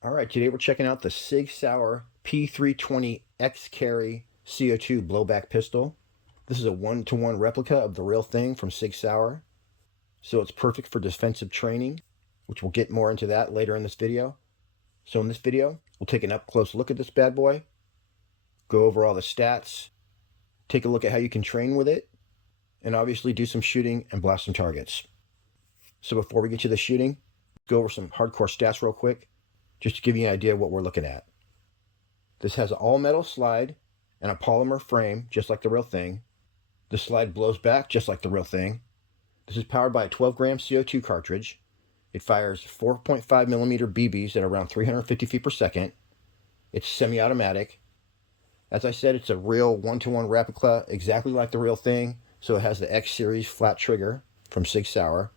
All right, today we're checking out the Sig Sauer P320-X carry CO2 blowback pistol. This is a one-to-one replica of the real thing from Sig Sauer, so it's perfect for defensive training, which we'll get more into that later in this video. So in this video, we'll take an up-close look at this bad boy, go over all the stats, take a look at how you can train with it, and obviously do some shooting and blast some targets. So before we get to the shooting, go over some hardcore stats real quick, just to give you an idea of what we're looking at. This has an all-metal slide and a polymer frame, just like the real thing. The slide blows back, just like the real thing. This is powered by a 12-gram CO2 cartridge. It fires 4.5 millimeter BBs at around 350 feet per second. It's semi-automatic. As I said, it's a real one-to-one replica, exactly like the real thing. So it has the X series flat trigger from Sig Sauer.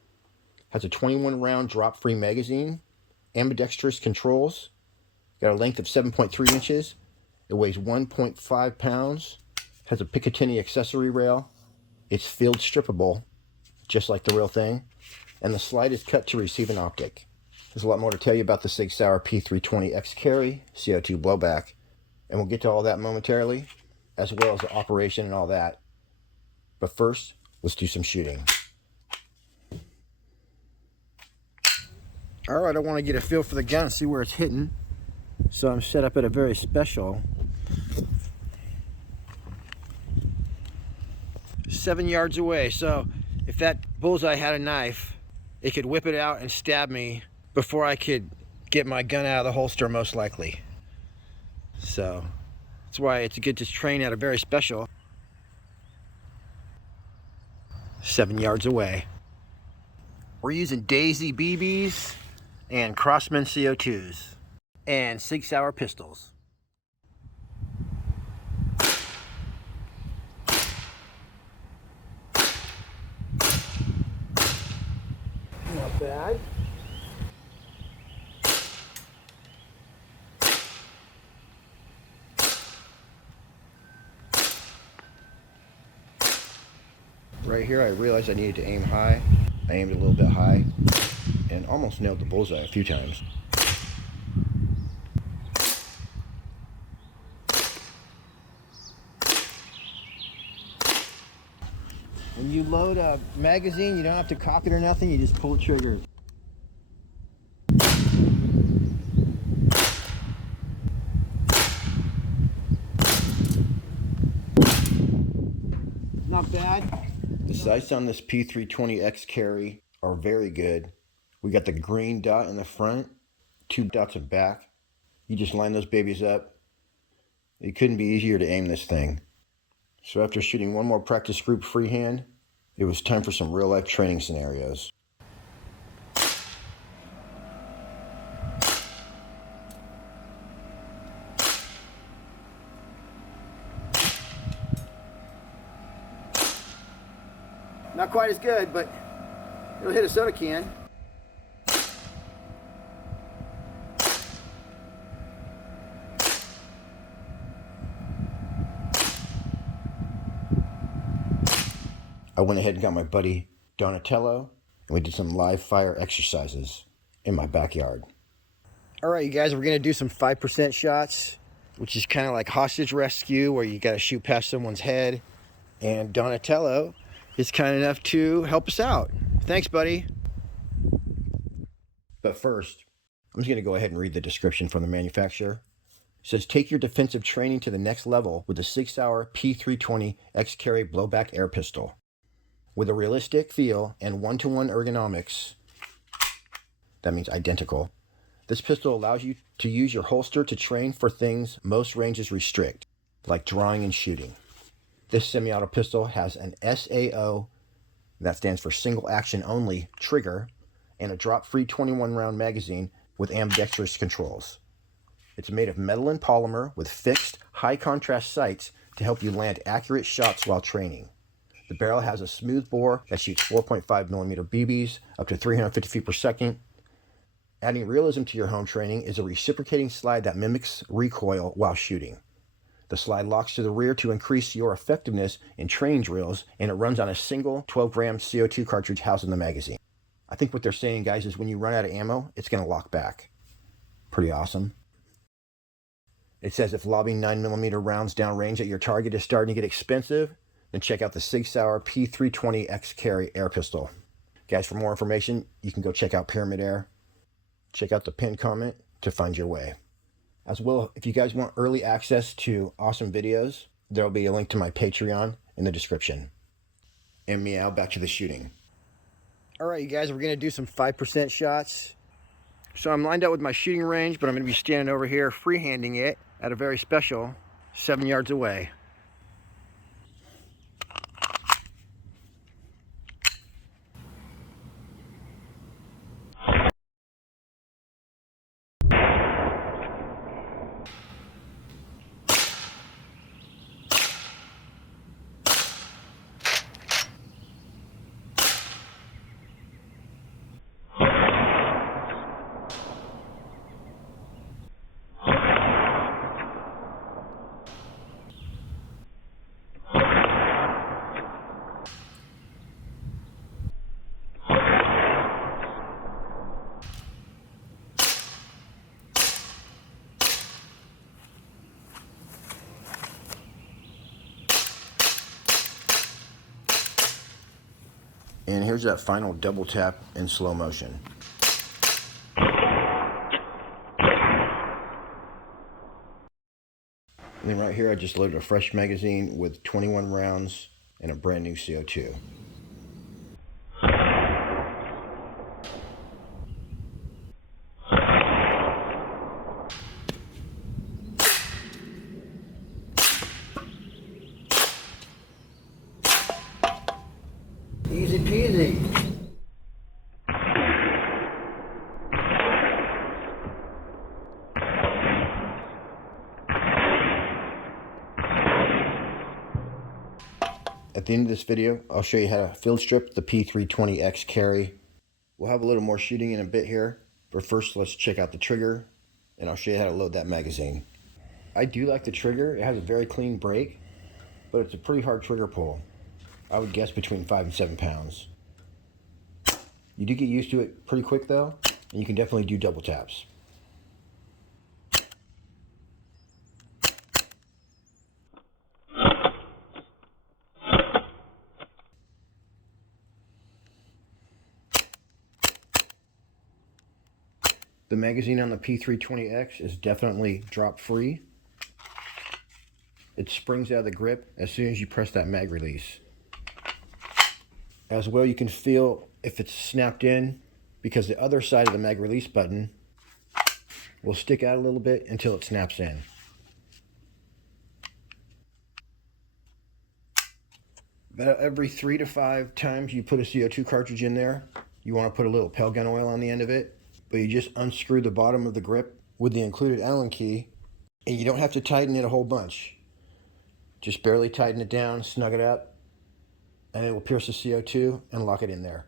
Has a 21-round drop-free magazine. Ambidextrous controls, got a length of 7.3 inches, it weighs 1.5 pounds, has a Picatinny accessory rail, it's field strippable, just like the real thing, and the slide is cut to receive an optic. There's a lot more to tell you about the Sig Sauer P320-X carry CO2 blowback, and we'll get to all that momentarily, as well as the operation and all that. But first, let's do some shooting. All right, I want to get a feel for the gun and see where it's hitting. So I'm set up at a very special 7 yards away. So if that bullseye had a knife, it could whip it out and stab me before I could get my gun out of the holster, most likely. So that's why it's good to train at a very special 7 yards away. We're using Daisy BBs and Crossman CO2s and Sig Sauer pistols. Not bad. Right here I realized I needed to aim high. I aimed a little bit high and almost nailed the bullseye a few times. When you load a magazine, you don't have to cock it or nothing, you just pull the trigger. Not bad. The sights on this P320-X carry are very good. We got the green dot in the front, 2 dots in back. You just line those babies up. It couldn't be easier to aim this thing. So after shooting one more practice group freehand, it was time for some real life training scenarios. Not quite as good, but it'll hit a soda can. I went ahead and got my buddy Donatello, and we did some live fire exercises in my backyard. All right, you guys, we're gonna do some 5% shots, which is kind of like hostage rescue, where you gotta shoot past someone's head. And Donatello is kind enough to help us out. Thanks, buddy. But first, I'm just gonna go ahead and read the description from the manufacturer. It says, take your defensive training to the next level with the Sig Sauer P320-X carry blowback air pistol. With a realistic feel and one-to-one ergonomics, that means identical, this pistol allows you to use your holster to train for things most ranges restrict, like drawing and shooting. This semi-auto pistol has an SAO, that stands for single action only, trigger, and a drop-free 21-round magazine with ambidextrous controls. It's made of metal and polymer with fixed, high-contrast sights to help you land accurate shots while training. The barrel has a smooth bore that shoots 4.5 millimeter BBs up to 350 feet per second. Adding realism to your home training is a reciprocating slide that mimics recoil while shooting. The slide locks to the rear to increase your effectiveness in training drills, and it runs on a single 12-gram CO2 cartridge housed in the magazine. I think what they're saying, guys, is when you run out of ammo, it's going to lock back. Pretty awesome. It says if lobbing 9mm rounds downrange at your target is starting to get expensive, then check out the Sig Sauer P320-X carry air pistol. Guys, for more information, you can go check out Pyramid Air. Check out the pinned comment to find your way. As well, if you guys want early access to awesome videos, there will be a link to my Patreon in the description. And meow, back to the shooting. All right, you guys, we're going to do some 5% shots. So I'm lined up with my shooting range, but I'm going to be standing over here freehanding it at a very special 7 yards away. And here's that final double tap in slow motion. And then right here, I just loaded a fresh magazine with 21 rounds and a brand new CO2. Easy peasy. At the end of this video, I'll show you how to field strip the P320-X carry. We'll have a little more shooting in a bit here, but first let's check out the trigger, and I'll show you how to load that magazine. I do like the trigger. It has a very clean break, but it's a pretty hard trigger pull. I would guess between 5 and 7 pounds. You do get used to it pretty quick though, and you can definitely do double taps. The magazine on the P320-X is definitely drop free. It springs out of the grip as soon as you press that mag release. As well, you can feel if it's snapped in because the other side of the mag release button will stick out a little bit until it snaps in. About every 3 to 5 times you put a CO2 cartridge in there, you want to put a little Pel gun oil on the end of it, but you just unscrew the bottom of the grip with the included Allen key, and you don't have to tighten it a whole bunch. Just barely tighten it down, snug it up, and it will pierce the CO2 and lock it in there.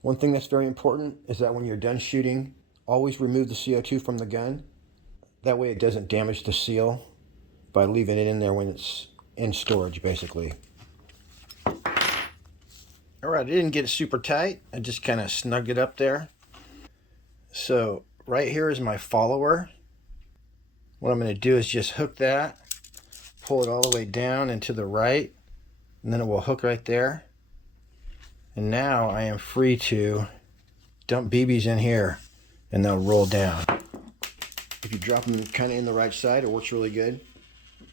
One thing that's very important is that when you're done shooting, always remove the CO2 from the gun. That way it doesn't damage the seal by leaving it in there when it's in storage, basically. All right, I didn't get it super tight. I just kind of snugged it up there. So right here is my follower. What I'm going to do is just hook that, pull it all the way down and to the right, and then it will hook right there. And now I am free to dump BBs in here and they'll roll down. If you drop them kind of in the right side, it works really good.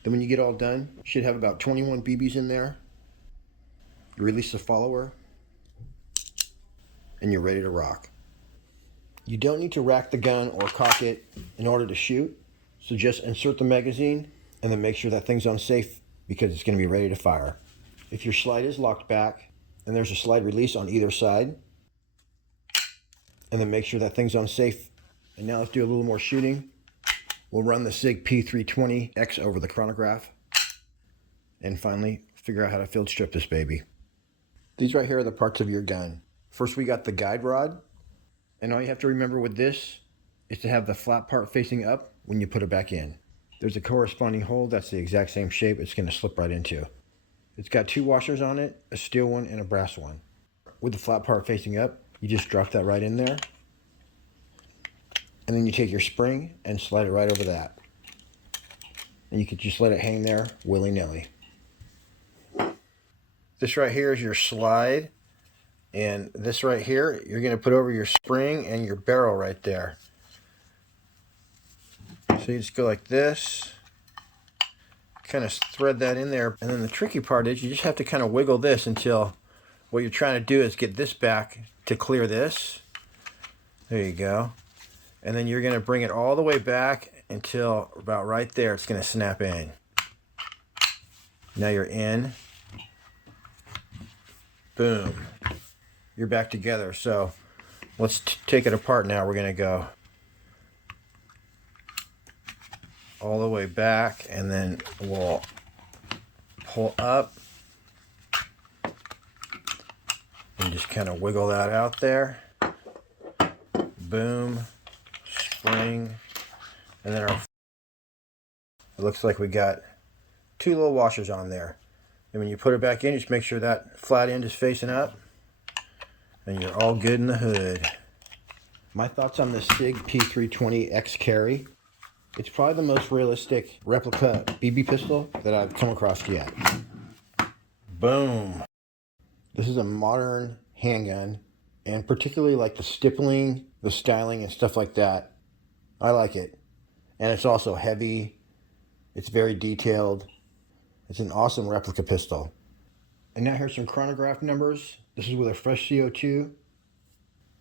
Then when you get all done, you should have about 21 BBs in there. You release the follower and you're ready to rock. You don't need to rack the gun or cock it in order to shoot. So just insert the magazine and then make sure that thing's unsafe because it's going to be ready to fire. If your slide is locked back and there's a slide release on either side, and then make sure that thing's unsafe. And now let's do a little more shooting. We'll run the Sig P320-X over the chronograph. And finally, figure out how to field strip this baby. These right here are the parts of your gun. First we got the guide rod. And all you have to remember with this is to have the flat part facing up when you put it back in. There's a corresponding hole that's the exact same shape it's going to slip right into. It's got 2 washers on it, a steel one and a brass one. With the flat part facing up, you just drop that right in there. And then you take your spring and slide it right over that. And you could just let it hang there willy-nilly. This right here is your slide. And this right here, you're going to put over your spring and your barrel right there. So you just go like this. Kind of thread that in there. And then the tricky part is you just have to kind of wiggle this until what you're trying to do is get this back to clear this. There you go. And then you're going to bring it all the way back until about right there. It's going to snap in. Now you're in. Boom. You're back together. So let's take it apart now. We're going to go all the way back, and then we'll pull up and just kind of wiggle that out there. Boom. Spring. And then it looks like we got two little washers on there. And when you put it back in, just make sure that flat end is facing up, and you're all good in the hood. My thoughts on the Sig P320-X carry. It's probably the most realistic replica BB pistol that I've come across yet. Boom. This is a modern handgun, and particularly like the stippling, the styling, and stuff like that. I like it. And it's also heavy. It's very detailed. It's an awesome replica pistol. And now here's some chronograph numbers. This is with a fresh CO2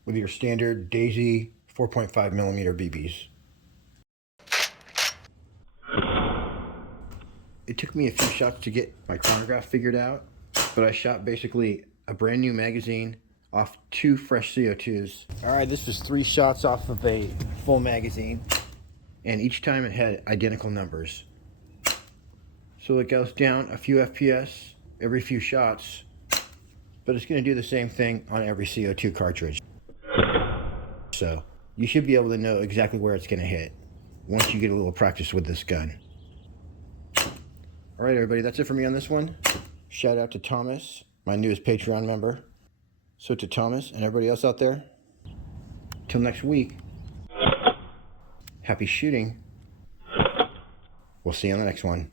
with your standard Daisy 4.5 millimeter BBs. It took me a few shots to get my chronograph figured out, but I shot basically a brand new magazine off 2 fresh CO2s. All right, this was 3 shots off of a full magazine, and each time it had identical numbers. So it goes down a few FPS every few shots, but it's going to do the same thing on every CO2 cartridge. So you should be able to know exactly where it's going to hit once you get a little practice with this gun. All right, everybody, that's it for me on this one. Shout out to Thomas, my newest Patreon member. So to Thomas and everybody else out there, till next week, happy shooting. We'll see you on the next one.